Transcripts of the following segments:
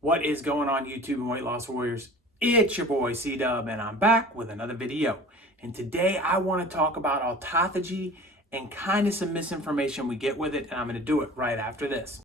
What is going on, YouTube and weight loss warriors? It's your boy C-Dub, and I'm back with another video. And today I want to talk about autophagy and kind of some misinformation we get with it, and I'm going to do it right after this.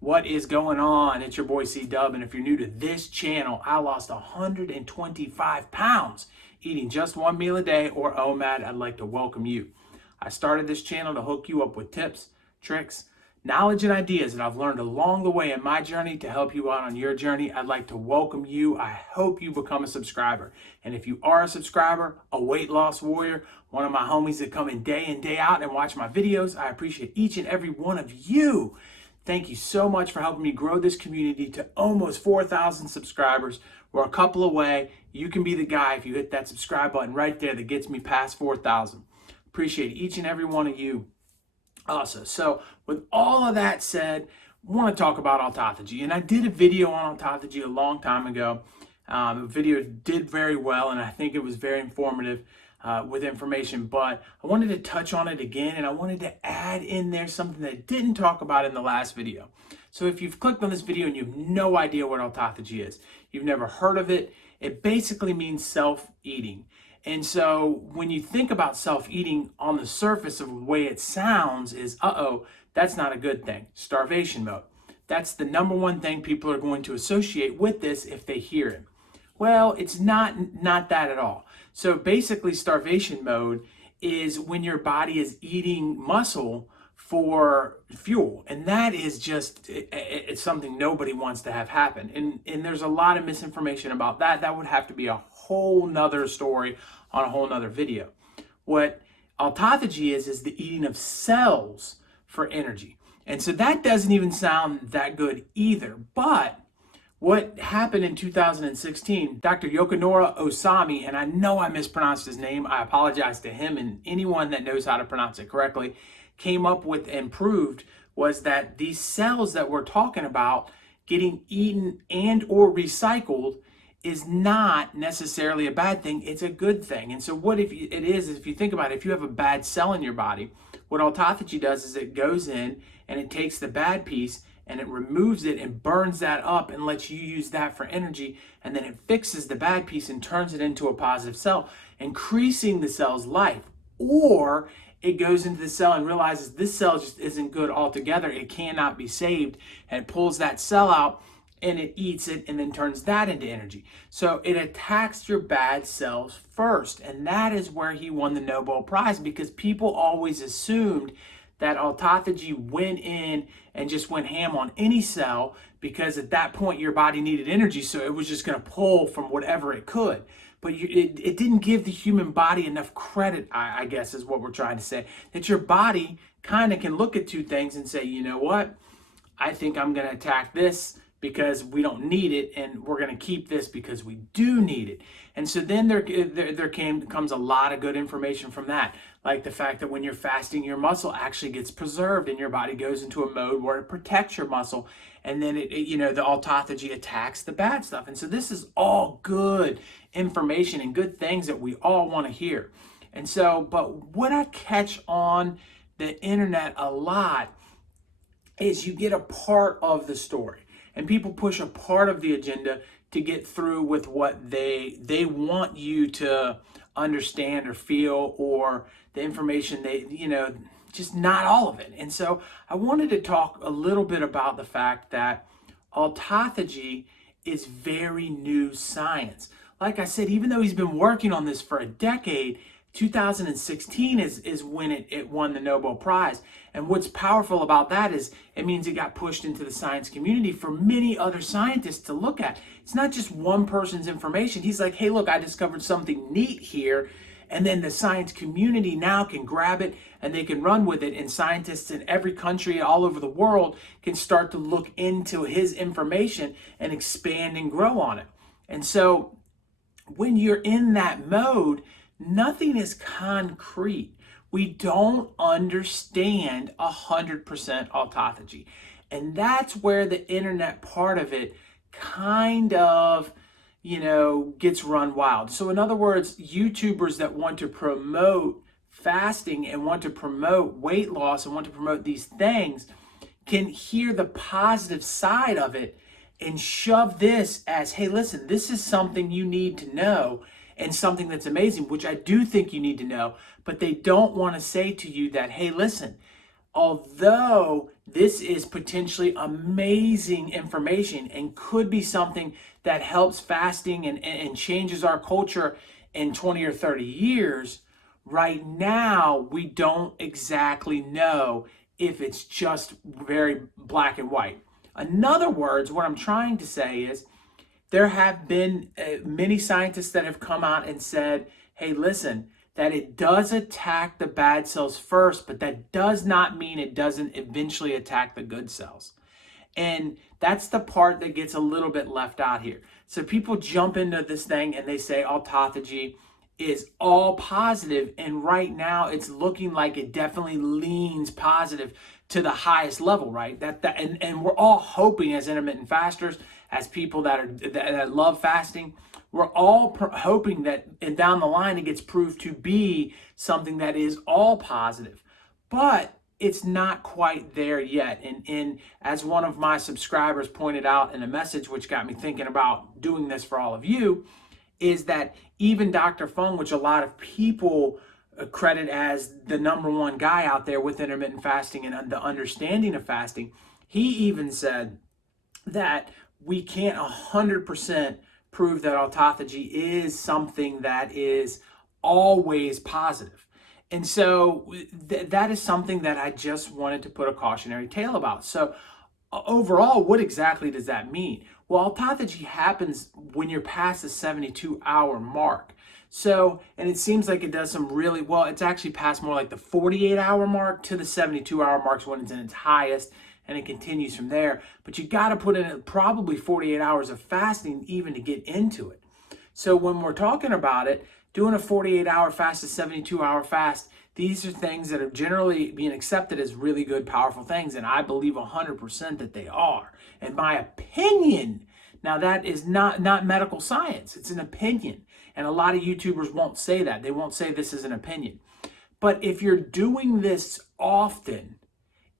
What is going on? It's your boy C-Dub, and if you're new to this channel, I lost 125 pounds eating just one meal a day, or OMAD. I'd like to welcome you. I started this channel to hook you up with tips, tricks, knowledge, and ideas that I've learned along the way in my journey to help you out on your journey. I'd like to welcome you. I hope you become a subscriber. And if you are a subscriber, a weight loss warrior, one of my homies that come in day out and watch my videos, I appreciate each and every one of you. Thank you so much for helping me grow this community to almost 4,000 subscribers. We're a couple away. You can be the guy if you hit that subscribe button right there that gets me past 4,000. Appreciate each and every one of you also. So with all of that said, I want to talk about autophagy. And I did a video on autophagy a long time ago. The video did very well, and I think it was very informative with information, but I wanted to touch on it again, and I wanted to add in there something that I didn't talk about in the last video. So if you've clicked on this video and you have no idea what autophagy is, you've never heard of it, it basically means self-eating. And so when you think about self-eating, on the surface of the way it sounds is, that's not a good thing. Starvation mode. That's the number one thing people are going to associate with this if they hear it. Well, it's not that at all. So basically, starvation mode is when your body is eating muscle for fuel. And that is just, it's something nobody wants to have happen. And there's a lot of misinformation about that. That would have to be a whole nother story on a whole nother video. What autophagy is the eating of cells for energy. And so that doesn't even sound that good either. But what happened in 2016, Dr. Yokinora Osami, and I know I mispronounced his name, I apologize to him and anyone that knows how to pronounce it correctly, came up with and proved was that these cells that we're talking about getting eaten and or recycled is not necessarily a bad thing, it's a good thing. And so what if you think about it, if you have a bad cell in your body, what autophagy does is it goes in and it takes the bad piece and it removes it and burns that up and lets you use that for energy, and then it fixes the bad piece and turns it into a positive cell, increasing the cell's life. Or it goes into the cell and realizes this cell just isn't good altogether, it cannot be saved, and it pulls that cell out and it eats it and then turns that into energy. So it attacks your bad cells first, and that is where he won the Nobel Prize, because people always assumed that autophagy went in and just went ham on any cell, because at that point your body needed energy, so it was just going to pull from whatever it could. But it didn't give the human body enough credit, I guess is what we're trying to say, that your body kind of can look at two things and say, you know what, I think I'm going to attack this because we don't need it, and we're going to keep this because we do need it. And so then there comes a lot of good information from that, like the fact that when you're fasting, your muscle actually gets preserved and your body goes into a mode where it protects your muscle, and then the autophagy attacks the bad stuff. And so this is all good information and good things that we all want to hear. And so, but what I catch on the internet a lot is you get a part of the story, and people push a part of the agenda to get through with what they want you to understand or feel, or the information just not all of it. And so I wanted to talk a little bit about the fact that autophagy is very new science. Like I said, even though he's been working on this for a decade, 2016 is when it won the Nobel Prize. And what's powerful about that is it means it got pushed into the science community for many other scientists to look at. It's not just one person's information. He's like, hey, look, I discovered something neat here. And then the science community now can grab it and they can run with it. And scientists in every country all over the world can start to look into his information and expand and grow on it. And so when you're in that mode, nothing is concrete. We don't understand 100% autophagy. And that's where the internet part of it kind of gets run wild. So in other words, YouTubers that want to promote fasting and want to promote weight loss and want to promote these things can hear the positive side of it and shove this as, hey, listen, this is something you need to know and something that's amazing, which I do think you need to know, but they don't want to say to you that, hey, listen, although this is potentially amazing information and could be something that helps fasting and changes our culture in 20 or 30 years, right now we don't exactly know if it's just very black and white. In other words, what I'm trying to say is there have been many scientists that have come out and said, hey, listen, that it does attack the bad cells first, but that does not mean it doesn't eventually attack the good cells. And that's the part that gets a little bit left out here. So people jump into this thing and they say autophagy is all positive, and right now it's looking like it definitely leans positive to the highest level, right? And we're all hoping, as intermittent fasters, as people that love fasting, we're all hoping that and down the line it gets proved to be something that is all positive. But it's not quite there yet. And as one of my subscribers pointed out in a message, which got me thinking about doing this for all of you, is that even Dr. Fung, which a lot of people credit as the number one guy out there with intermittent fasting and the understanding of fasting, he even said that we can't 100% prove that autophagy is something that is always positive. And so that is something that I just wanted to put a cautionary tale about. So overall, what exactly does that mean? Well, autophagy happens when you're past the 72-hour mark. So, and it seems like it does some really, well, it's actually past more like the 48-hour mark to the 72-hour marks when it's in its highest, and it continues from there. But you got to put in probably 48 hours of fasting even to get into it. So when we're talking about it, doing a 48-hour fast, a 72-hour fast, these are things that are generally being accepted as really good, powerful things, and I believe 100% that they are. In my opinion, now that is not medical science, it's an opinion, and a lot of YouTubers won't say that. They won't say this is an opinion. But if you're doing this often,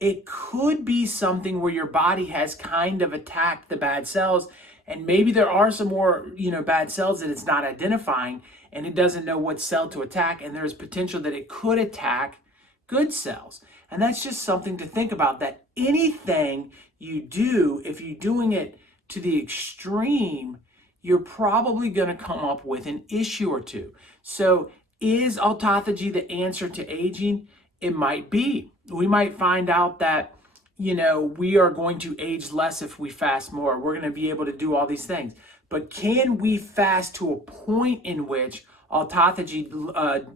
it could be something where your body has kind of attacked the bad cells, and maybe there are some more, bad cells that it's not identifying, and it doesn't know what cell to attack, and there's potential that it could attack good cells. And that's just something to think about, that anything you do, if you're doing it to the extreme, you're probably going to come up with an issue or two. So is autophagy the answer to aging? It might be. We might find out that, we are going to age less if we fast more. We're going to be able to do all these things. But can we fast to a point in which autophagy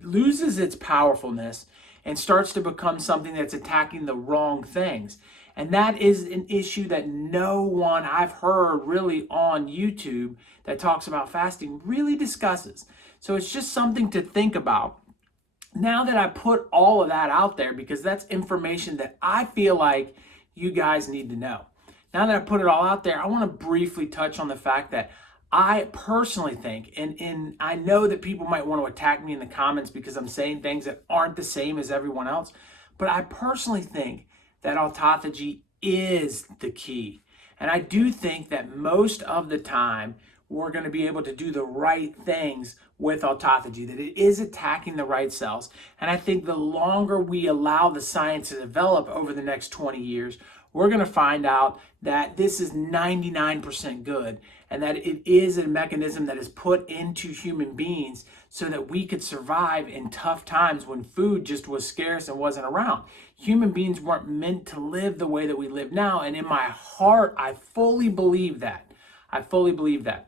loses its powerfulness and starts to become something that's attacking the wrong things? And that is an issue that no one I've heard really on YouTube that talks about fasting really discusses. So it's just something to think about. Now that I put all of that out there, because that's information that I feel like you guys need to know. Now that I put it all out there, I want to briefly touch on the fact that I personally think, and I know that people might want to attack me in the comments because I'm saying things that aren't the same as everyone else, but I personally think that autophagy is the key. And I do think that most of the time, we're going to be able to do the right things with autophagy, that it is attacking the right cells. And I think the longer we allow the science to develop over the next 20 years, we're going to find out that this is 99% good, and that it is a mechanism that is put into human beings so that we could survive in tough times when food just was scarce and wasn't around. Human beings weren't meant to live the way that we live now, and in my heart, I fully believe that. I fully believe that.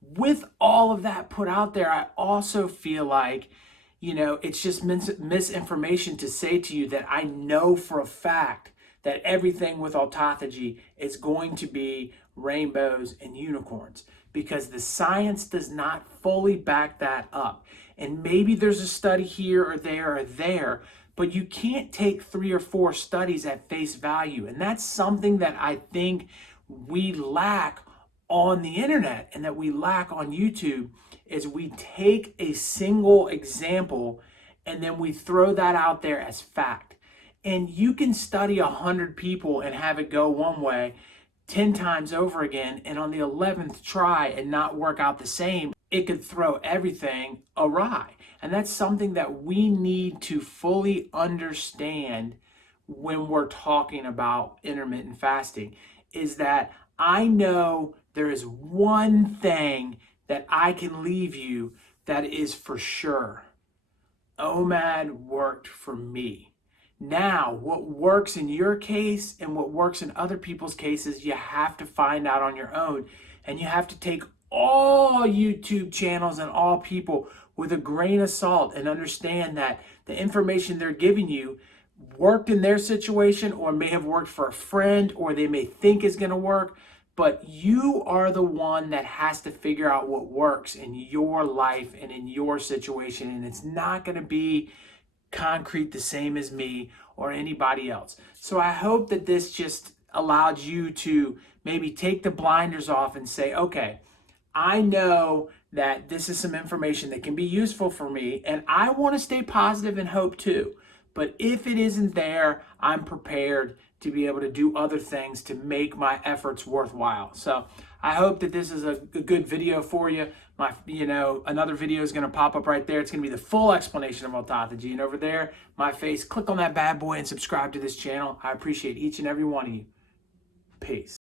With all of that put out there, I also feel like, it's just misinformation to say to you that I know for a fact that everything with autophagy is going to be rainbows and unicorns, because the science does not fully back that up. And maybe there's a study here or there, but you can't take 3 or 4 studies at face value. And that's something that I think we lack on the internet and that we lack on YouTube is we take a single example and then we throw that out there as fact. And you can study 100 people and have it go one way 10 times over again, and on the 11th try and not work out the same. It could throw everything awry. And that's something that we need to fully understand when we're talking about intermittent fasting, is that I know there is one thing that I can leave you that is for sure. OMAD worked for me. Now, what works in your case and what works in other people's cases, you have to find out on your own. And you have to take all YouTube channels and all people with a grain of salt and understand that the information they're giving you worked in their situation or may have worked for a friend or they may think is going to work. But you are the one that has to figure out what works in your life and in your situation. And it's not going to be concrete the same as me or anybody else. So I hope that this just allowed you to maybe take the blinders off and say, okay, I know that this is some information that can be useful for me, and I want to stay positive and hope too. But if it isn't there, I'm prepared to be able to do other things to make my efforts worthwhile. So I hope that this is a good video for you. Another video is going to pop up right there. It's going to be the full explanation of Autophagy. And over there, my face, click on that bad boy and subscribe to this channel. I appreciate each and every one of you. Peace.